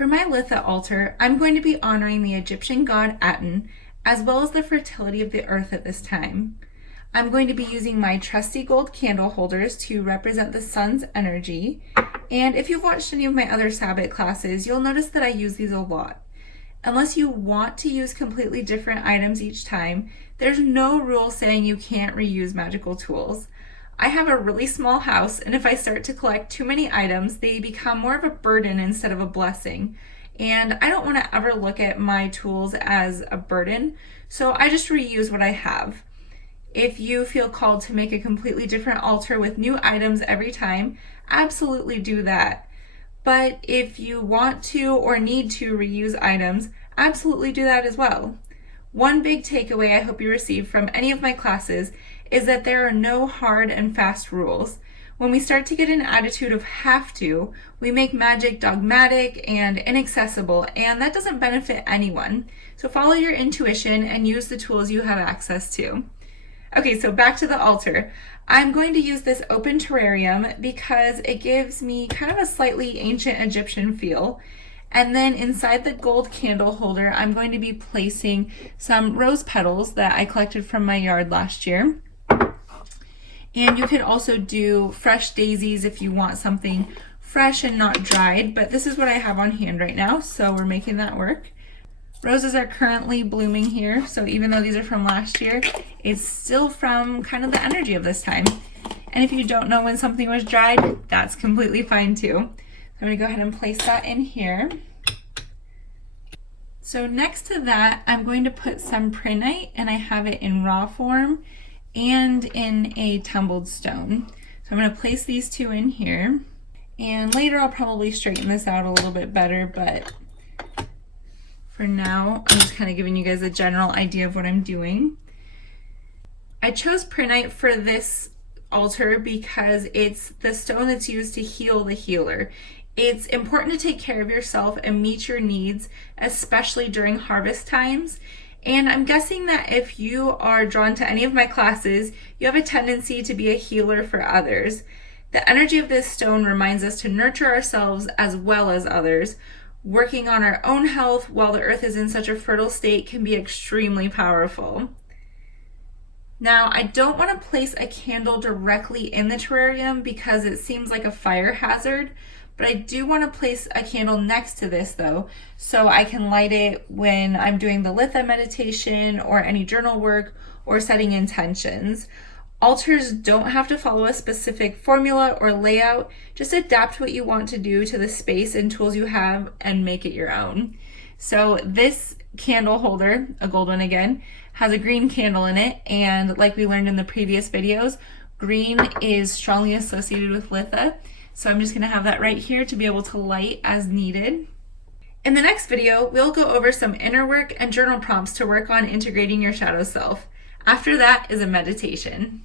For my Litha altar, I'm going to be honoring the Egyptian god Aten, as well as the fertility of the earth at this time. I'm going to be using my trusty gold candle holders to represent the sun's energy. And if you've watched any of my other Sabbath classes, you'll notice that I use these a lot. Unless you want to use completely different items each time, there's no rule saying you can't reuse magical tools. I have a really small house, and if I start to collect too many items, they become more of a burden instead of a blessing. And I don't want to ever look at my tools as a burden, so I just reuse what I have. If you feel called to make a completely different altar with new items every time, absolutely do that. But if you want to or need to reuse items, absolutely do that as well. One big takeaway I hope you receive from any of my classes is that there are no hard and fast rules. When we start to get an attitude of have to, we make magic dogmatic and inaccessible, and that doesn't benefit anyone. So follow your intuition and use the tools you have access to. Okay, so back to the altar. I'm going to use this open terrarium because it gives me kind of a slightly ancient Egyptian feel. And then inside the gold candle holder, I'm going to be placing some rose petals that I collected from my yard last year. And you could also do fresh daisies if you want something fresh and not dried, but this is what I have on hand right now, so we're making that work. Roses are currently blooming here, so even though these are from last year, it's still from kind of the energy of this time. And if you don't know when something was dried, that's completely fine too. I'm going to go ahead and place that in here. So next to that, I'm going to put some prinite, and I have it in raw form and in a tumbled stone. So I'm going to place these two in here, and later I'll probably straighten this out a little bit better, but for now I'm just kind of giving you guys a general idea of what I'm doing. I chose prinite for this altar because it's the stone that's used to heal the healer. It's important to take care of yourself and meet your needs, especially during harvest times. And I'm guessing that if you are drawn to any of my classes, you have a tendency to be a healer for others. The energy of this stone reminds us to nurture ourselves as well as others. Working on our own health while the earth is in such a fertile state can be extremely powerful. Now, I don't want to place a candle directly in the terrarium because it seems like a fire hazard, but I do want to place a candle next to this though, so I can light it when I'm doing the Litha meditation or any journal work or setting intentions. Altars don't have to follow a specific formula or layout, just adapt what you want to do to the space and tools you have and make it your own. So this candle holder, a gold one again, has a green candle in it, and like we learned in the previous videos, green is strongly associated with Litha. So I'm just going to have that right here to be able to light as needed. In the next video, we'll go over some inner work and journal prompts to work on integrating your shadow self. After that is a meditation.